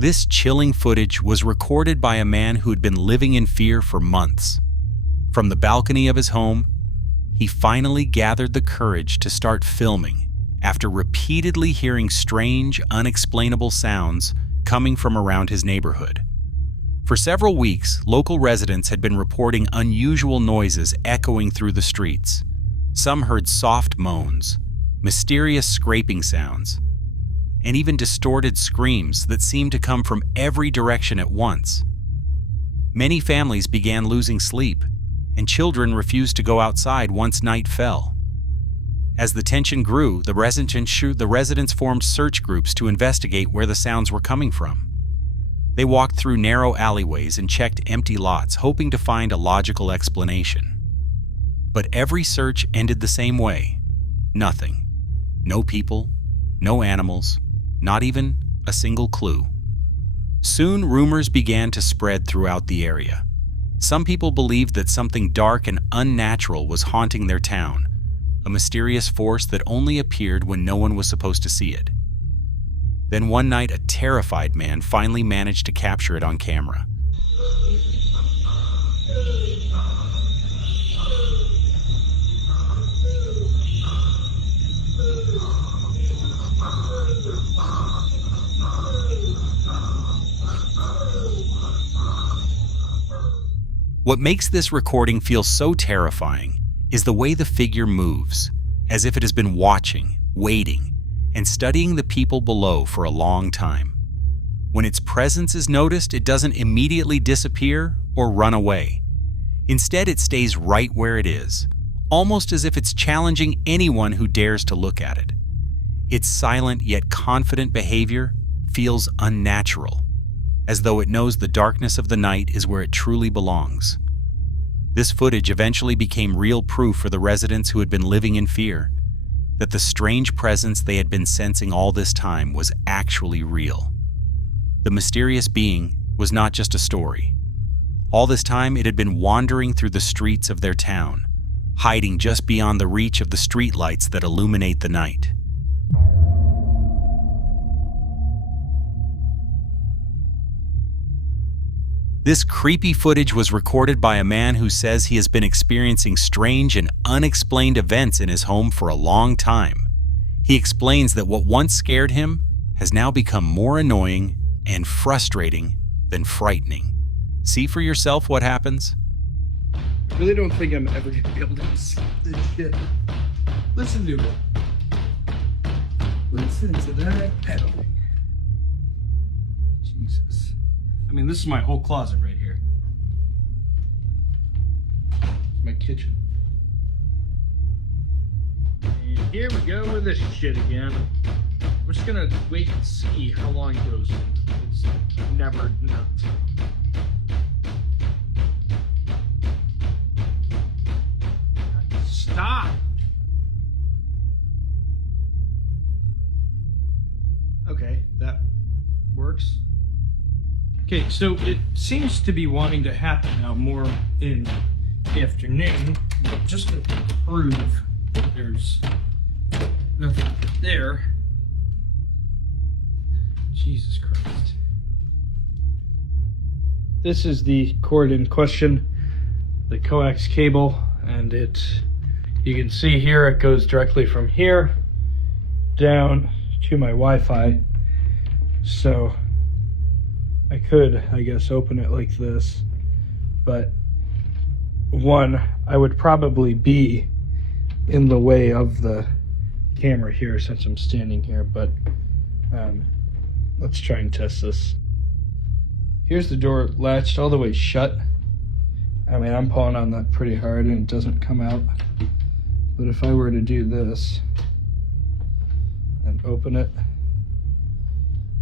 This chilling footage was recorded by a man who had been living in fear for months. From the balcony of his home, he finally gathered the courage to start filming after repeatedly hearing strange, unexplainable sounds coming from around his neighborhood. For several weeks, local residents had been reporting unusual noises echoing through the streets. Some heard soft moans, mysterious scraping sounds, and even distorted screams that seemed to come from every direction at once. Many families began losing sleep, and children refused to go outside once night fell. As the tension grew, the residents formed search groups to investigate where the sounds were coming from. They walked through narrow alleyways and checked empty lots, hoping to find a logical explanation. But every search ended the same way. Nothing. No people, no animals, not even a single clue. Soon, rumors began to spread throughout the area. Some people believed that something dark and unnatural was haunting their town, a mysterious force that only appeared when no one was supposed to see it. Then one night, a terrified man finally managed to capture it on camera. What makes this recording feel so terrifying is the way the figure moves, as if it has been watching, waiting, and studying the people below for a long time. When its presence is noticed, it doesn't immediately disappear or run away. Instead, it stays right where it is, almost as if it's challenging anyone who dares to look at it. Its silent yet confident behavior feels unnatural, as though it knows the darkness of the night is where it truly belongs. This footage eventually became real proof for the residents who had been living in fear, that the strange presence they had been sensing all this time was actually real. The mysterious being was not just a story. All this time, it had been wandering through the streets of their town, hiding just beyond the reach of the streetlights that illuminate the night. This creepy footage was recorded by a man who says he has been experiencing strange and unexplained events in his home for a long time. He explains that what once scared him has now become more annoying and frustrating than frightening. See for yourself what happens. I really don't think I'm ever going to be able to escape this shit. Listen to it. Listen to that pedaling. Jesus. I mean, this is my whole closet right here. It's my kitchen. And here we go with this shit again. We're just gonna wait and see how long it goes. It's never nuts. Stop! Okay, that works. Okay, so it seems to be wanting to happen now more in the afternoon, but just to prove that there's nothing there. Jesus Christ. This is the cord in question, the coax cable, and you can see here it goes directly from here down to my Wi-Fi. So I could, I guess, open it like this, but one, I would probably be in the way of the camera here since I'm standing here, but let's try and test this. Here's the door latched all the way shut. I mean, I'm pulling on that pretty hard and it doesn't come out, but if I were to do this and open it,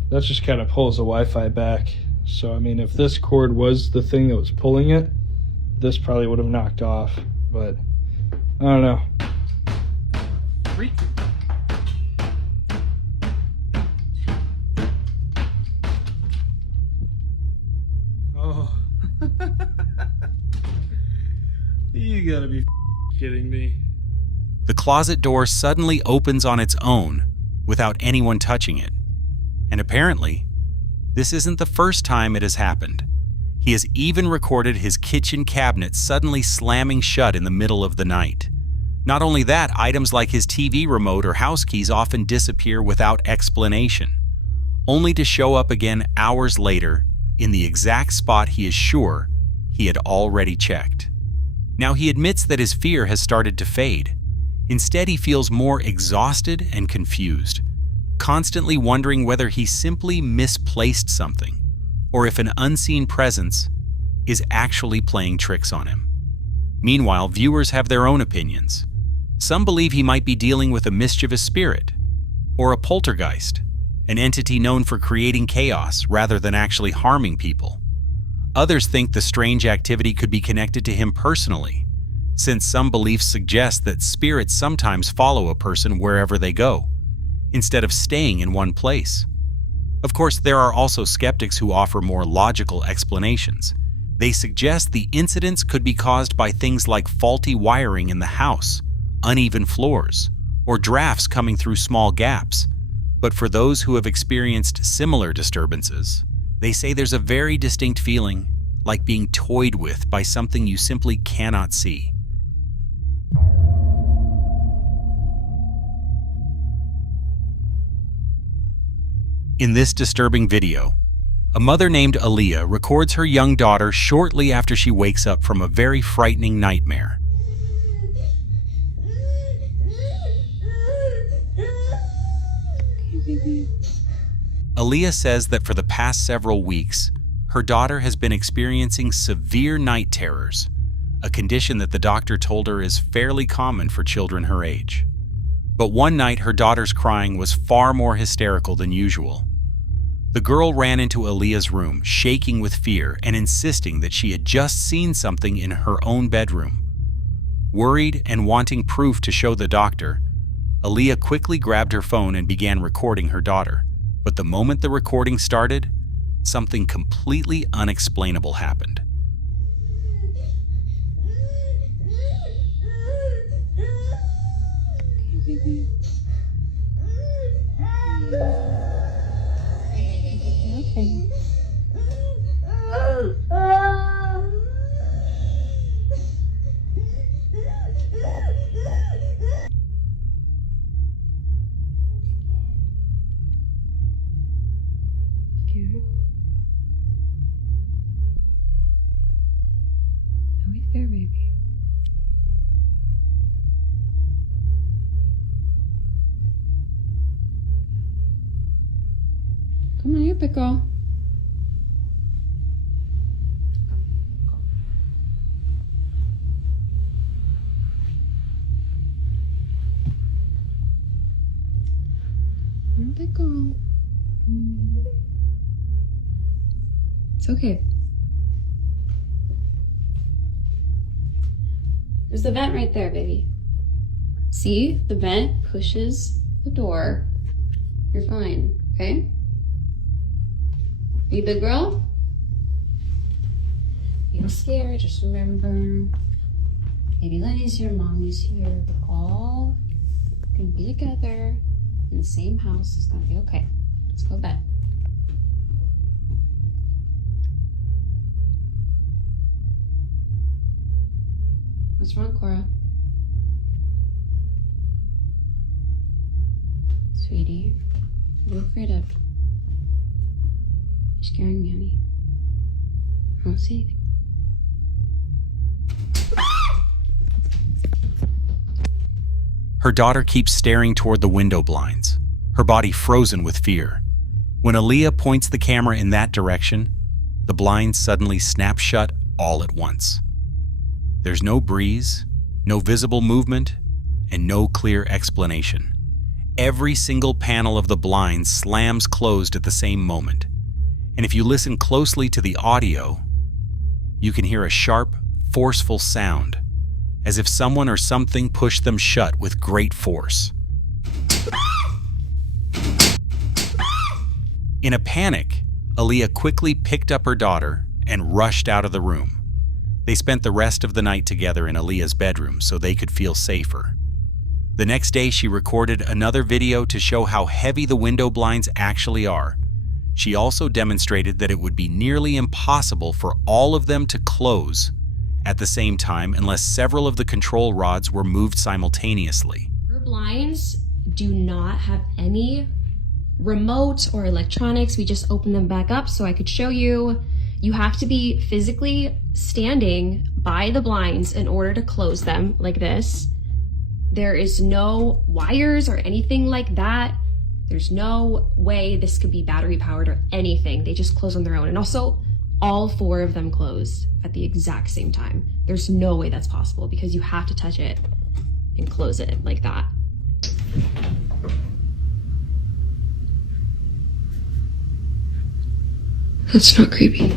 that just kind of pulls the Wi-Fi back. So, I mean, if this cord was the thing that was pulling it, this probably would have knocked off, but I don't know. Oh. You gotta be kidding me. The closet door suddenly opens on its own without anyone touching it. And apparently, This isn't the first time it has happened. He has even recorded his kitchen cabinet suddenly slamming shut in the middle of the night. Not only that, items like his TV remote or house keys often disappear without explanation, only to show up again hours later in the exact spot he is sure he had already checked. Now he admits that his fear has started to fade. Instead, he feels more exhausted and confused, constantly wondering whether he simply misplaced something or if an unseen presence is actually playing tricks on him. Meanwhile, viewers have their own opinions. Some believe he might be dealing with a mischievous spirit or a poltergeist, an entity known for creating chaos rather than actually harming people. Others think the strange activity could be connected to him personally, since some beliefs suggest that spirits sometimes follow a person wherever they go, instead of staying in one place. Of course, there are also skeptics who offer more logical explanations. They suggest the incidents could be caused by things like faulty wiring in the house, uneven floors, or drafts coming through small gaps. But for those who have experienced similar disturbances, they say there's a very distinct feeling, like being toyed with by something you simply cannot see. In this disturbing video, a mother named Aaliyah records her young daughter shortly after she wakes up from a very frightening nightmare. Aaliyah says that for the past several weeks, her daughter has been experiencing severe night terrors, a condition that the doctor told her is fairly common for children her age. But one night, her daughter's crying was far more hysterical than usual. The girl ran into Aaliyah's room, shaking with fear and insisting that she had just seen something in her own bedroom. Worried and wanting proof to show the doctor, Aaliyah quickly grabbed her phone and began recording her daughter. But the moment the recording started, something completely unexplainable happened. Are we scared, baby? Come on, you big girl. Come on, big girl. It's okay. There's the vent right there, baby. See? The vent pushes the door. You're fine, okay? Are you big girl? You're scared, just remember. Baby Lenny's here, Mommy's here. We're all gonna be together in the same house. It's gonna be okay. Let's go to bed. What's wrong, Cora? Sweetie, what are you afraid of? You're scaring me, honey. I don't see anything. Her daughter keeps staring toward the window blinds, her body frozen with fear. When Aaliyah points the camera in that direction, the blinds suddenly snap shut all at once. There's no breeze, no visible movement, and no clear explanation. Every single panel of the blind slams closed at the same moment. And if you listen closely to the audio, you can hear a sharp, forceful sound, as if someone or something pushed them shut with great force. In a panic, Aaliyah quickly picked up her daughter and rushed out of the room. They spent the rest of the night together in Aaliyah's bedroom so they could feel safer. The next day, she recorded another video to show how heavy the window blinds actually are. She also demonstrated that it would be nearly impossible for all of them to close at the same time unless several of the control rods were moved simultaneously. Her blinds do not have any remote or electronics. We just opened them back up so I could show you. You have to be physically standing by the blinds in order to close them like this. There is no wires or anything like that. There's no way this could be battery powered or anything. They just close on their own. And also, all 4 of them closed at the exact same time. There's no way that's possible because you have to touch it and close it like that. That's not creepy.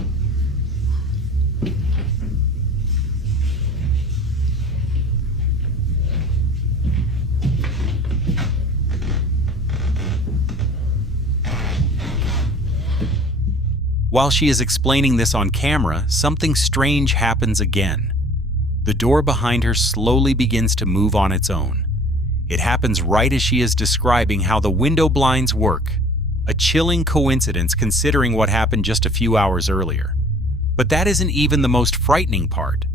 While she is explaining this on camera, something strange happens again. The door behind her slowly begins to move on its own. It happens right as she is describing how the window blinds work. A chilling coincidence considering what happened just a few hours earlier. But that isn't even the most frightening part.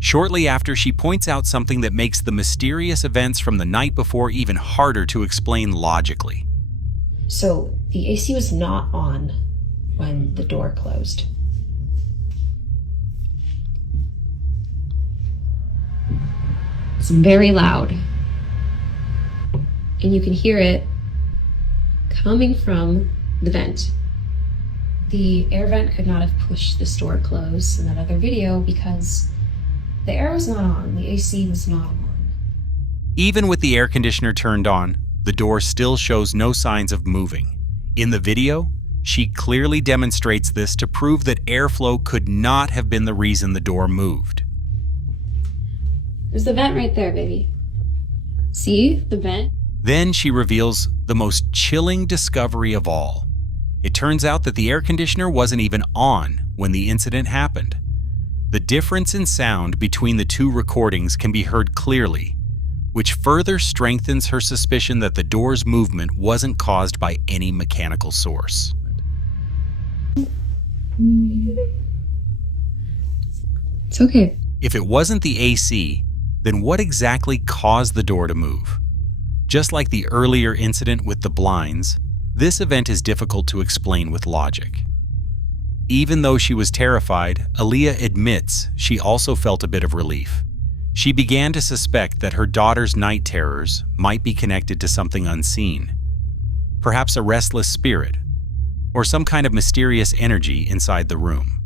Shortly after, she points out something that makes the mysterious events from the night before even harder to explain logically. So the AC was not on when the door closed. It's very loud. And you can hear it coming from the vent. The air vent could not have pushed this door closed in that other video because the air was not on, the AC was not on. Even with the air conditioner turned on, the door still shows no signs of moving. In the video, she clearly demonstrates this to prove that airflow could not have been the reason the door moved. There's the vent right there, baby. See the vent? Then she reveals the most chilling discovery of all. It turns out that the air conditioner wasn't even on when the incident happened. The difference in sound between the 2 recordings can be heard clearly, which further strengthens her suspicion that the door's movement wasn't caused by any mechanical source. It's okay. If it wasn't the AC, then what exactly caused the door to move? Just like the earlier incident with the blinds, this event is difficult to explain with logic. Even though she was terrified, Aaliyah admits she also felt a bit of relief. She began to suspect that her daughter's night terrors might be connected to something unseen, perhaps a restless spirit, or some kind of mysterious energy inside the room.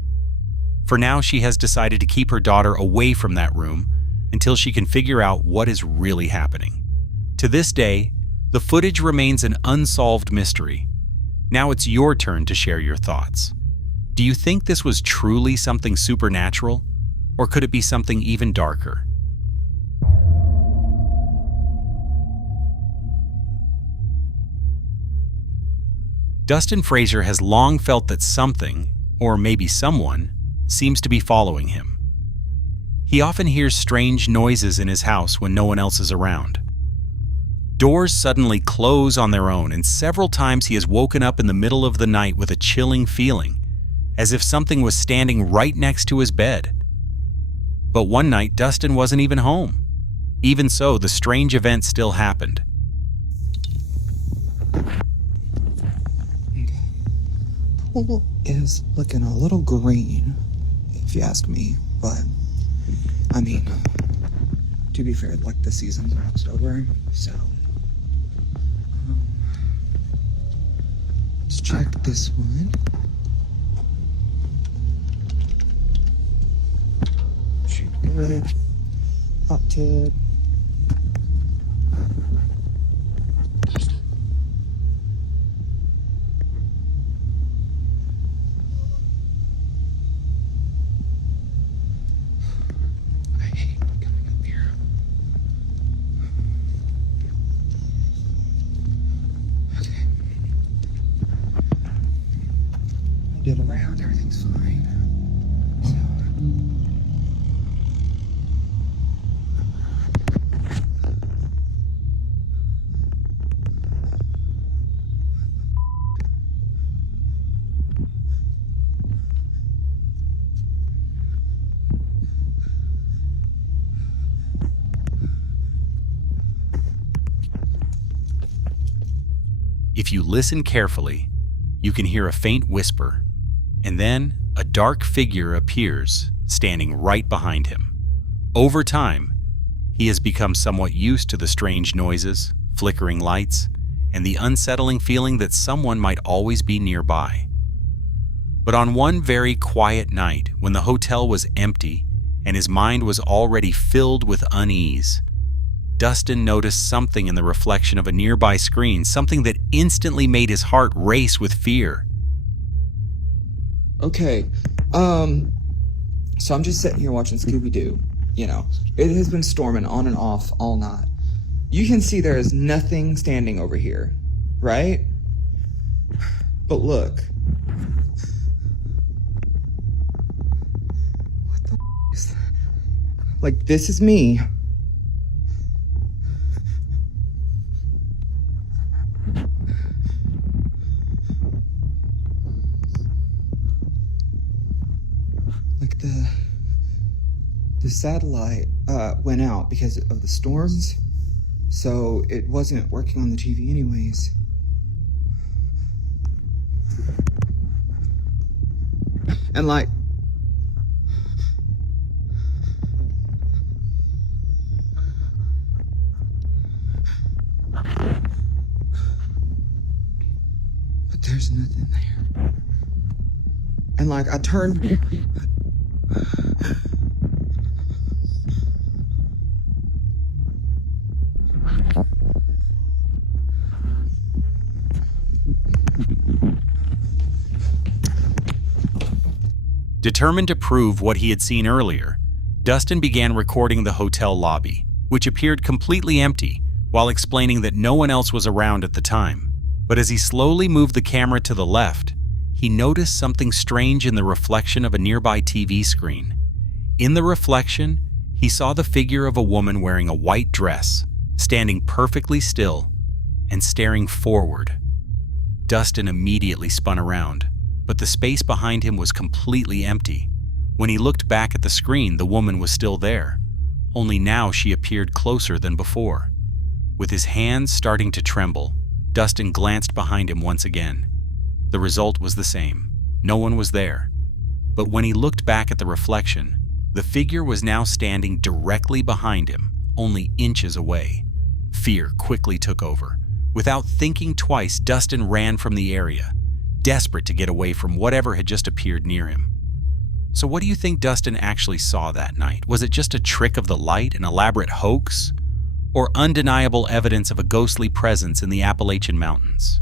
For now, she has decided to keep her daughter away from that room until she can figure out what is really happening. To this day, the footage remains an unsolved mystery. Now it's your turn to share your thoughts. Do you think this was truly something supernatural, or could it be something even darker? Dustin Fraser has long felt that something, or maybe someone, seems to be following him. He often hears strange noises in his house when no one else is around. Doors suddenly close on their own, and several times he has woken up in the middle of the night with a chilling feeling, as if something was standing right next to his bed. But one night, Dustin wasn't even home. Even so, the strange event still happened. Pool is looking a little green, if you ask me, but I mean, to be fair, like the season's almost over, so let's check this one. Good. Hot tub. I hate coming up here. Okay. I did around, everything's fine. So. If you listen carefully, you can hear a faint whisper, and then a dark figure appears, standing right behind him. Over time, he has become somewhat used to the strange noises, flickering lights, and the unsettling feeling that someone might always be nearby. But on one very quiet night, when the hotel was empty and his mind was already filled with unease, Dustin noticed something in the reflection of a nearby screen, something that instantly made his heart race with fear. Okay, so I'm just sitting here watching Scooby-Doo. You know, it has been storming on and off all night. You can see there is nothing standing over here, right? But look. What the is that? Like, this is me. Like, the satellite went out because of the storms, so it wasn't working on the TV anyways. And like, but there's nothing there. And like, I turned. Determined to prove what he had seen earlier, Dustin began recording the hotel lobby, which appeared completely empty, while explaining that no one else was around at the time. But as he slowly moved the camera to the left, he noticed something strange in the reflection of a nearby TV screen. In the reflection, he saw the figure of a woman wearing a white dress, standing perfectly still and staring forward. Dustin immediately spun around, but the space behind him was completely empty. When he looked back at the screen, the woman was still there, only now she appeared closer than before. With his hands starting to tremble, Dustin glanced behind him once again. The result was the same. No one was there. But when he looked back at the reflection, the figure was now standing directly behind him, only inches away. Fear quickly took over. Without thinking twice, Dustin ran from the area, desperate to get away from whatever had just appeared near him. So what do you think Dustin actually saw that night? Was it just a trick of the light, an elaborate hoax, or undeniable evidence of a ghostly presence in the Appalachian Mountains?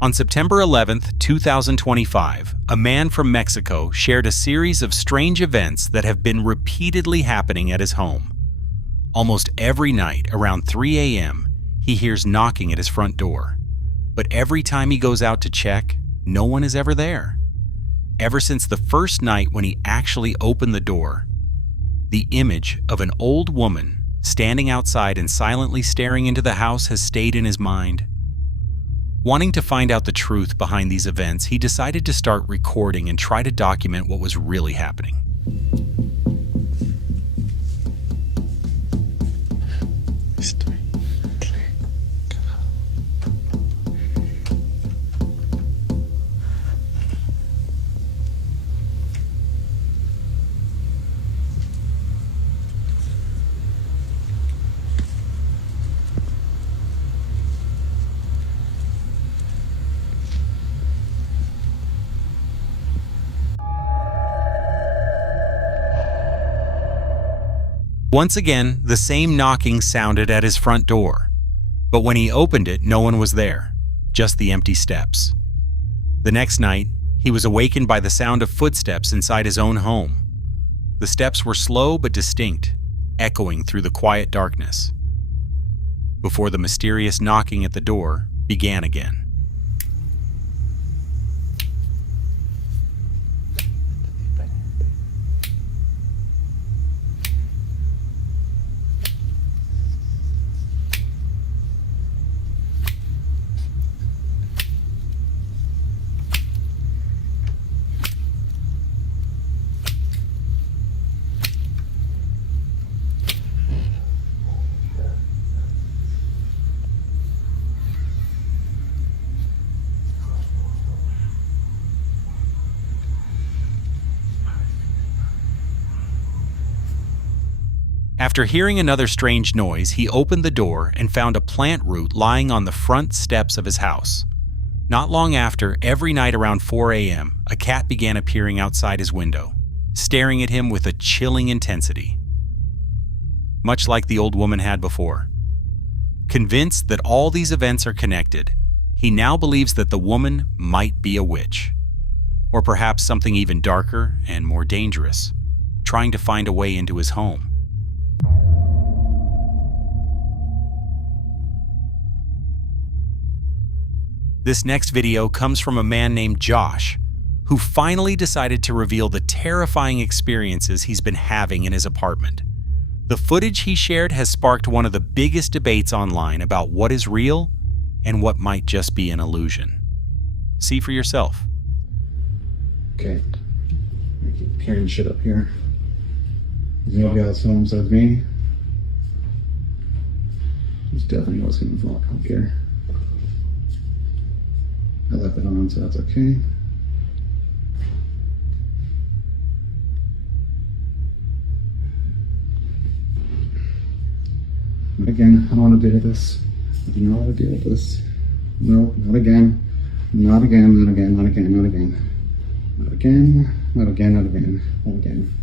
On September 11th, 2025, a man from Mexico shared a series of strange events that have been repeatedly happening at his home. Almost every night, around 3 a.m., he hears knocking at his front door. But every time he goes out to check, no one is ever there. Ever since the first night when he actually opened the door, the image of an old woman standing outside and silently staring into the house has stayed in his mind. Wanting to find out the truth behind these events, he decided to start recording and try to document what was really happening. Once again, the same knocking sounded at his front door, but when he opened it, no one was there, just the empty steps. The next night, he was awakened by the sound of footsteps inside his own home. The steps were slow but distinct, echoing through the quiet darkness, before the mysterious knocking at the door began again. After hearing another strange noise, he opened the door and found a plant root lying on the front steps of his house. Not long after, every night around 4 a.m., a cat began appearing outside his window, staring at him with a chilling intensity, much like the old woman had before. Convinced that all these events are connected, he now believes that the woman might be a witch, or perhaps something even darker and more dangerous, trying to find a way into his home. This next video comes from a man named Josh, who finally decided to reveal the terrifying experiences he's been having in his apartment. The footage he shared has sparked one of the biggest debates online about what is real and what might just be an illusion. See for yourself. Okay. I keep hearing shit up here. There's nobody else home besides me. There's definitely what's gonna fall up here. I left it on, so that's okay. Again, I don't want to deal with this. I do not want to deal with this. No, not again. Not again, not again, not again, not again. Not again, not again, not again, not again.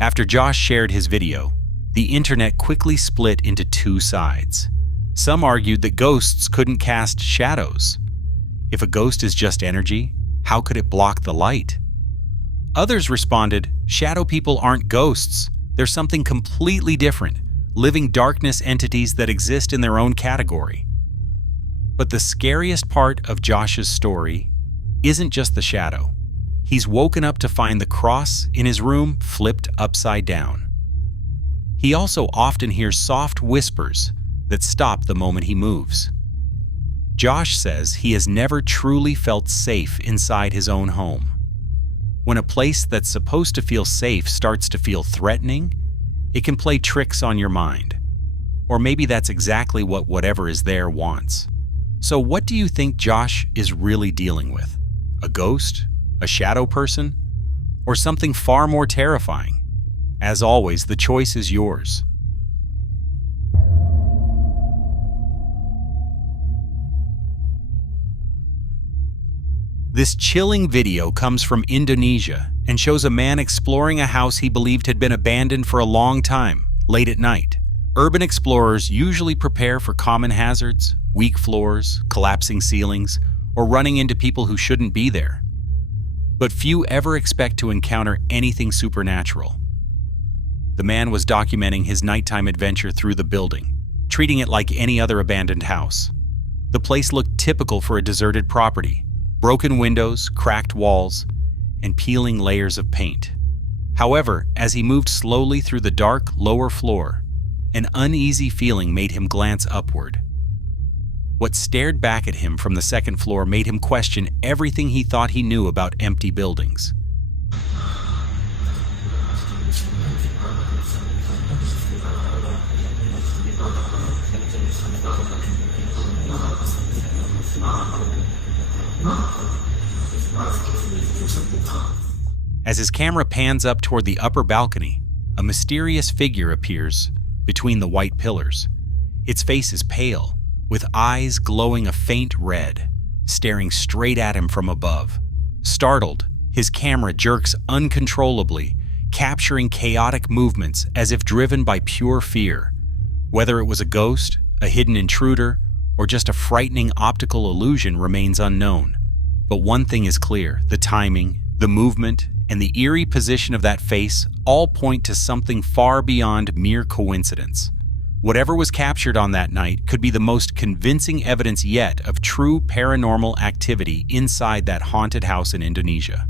After Josh shared his video, the internet quickly split into two sides. Some argued that ghosts couldn't cast shadows. If a ghost is just energy, how could it block the light? Others responded, shadow people aren't ghosts. They're something completely different, living darkness entities that exist in their own category. But the scariest part of Josh's story isn't just the shadow. He's woken up to find the cross in his room flipped upside down. He also often hears soft whispers that stop the moment he moves. Josh says he has never truly felt safe inside his own home. When a place that's supposed to feel safe starts to feel threatening, it can play tricks on your mind. Or maybe that's exactly what whatever is there wants. So what do you think Josh is really dealing with? A ghost? A shadow person? Or something far more terrifying? As always, the choice is yours. This chilling video comes from Indonesia and shows a man exploring a house he believed had been abandoned for a long time, late at night. Urban explorers usually prepare for common hazards, weak floors, collapsing ceilings, or running into people who shouldn't be there. But few ever expect to encounter anything supernatural. The man was documenting his nighttime adventure through the building, treating it like any other abandoned house. The place looked typical for a deserted property: broken windows, cracked walls, and peeling layers of paint. However, as he moved slowly through the dark lower floor, an uneasy feeling made him glance upward. What stared back at him from the second floor made him question everything he thought he knew about empty buildings. As his camera pans up toward the upper balcony, a mysterious figure appears between the white pillars. Its face is pale, with eyes glowing a faint red, staring straight at him from above. Startled, his camera jerks uncontrollably, capturing chaotic movements as if driven by pure fear. Whether it was a ghost, a hidden intruder, or just a frightening optical illusion remains unknown. But one thing is clear: the timing, the movement, and the eerie position of that face all point to something far beyond mere coincidence. Whatever was captured on that night could be the most convincing evidence yet of true paranormal activity inside that haunted house in Indonesia.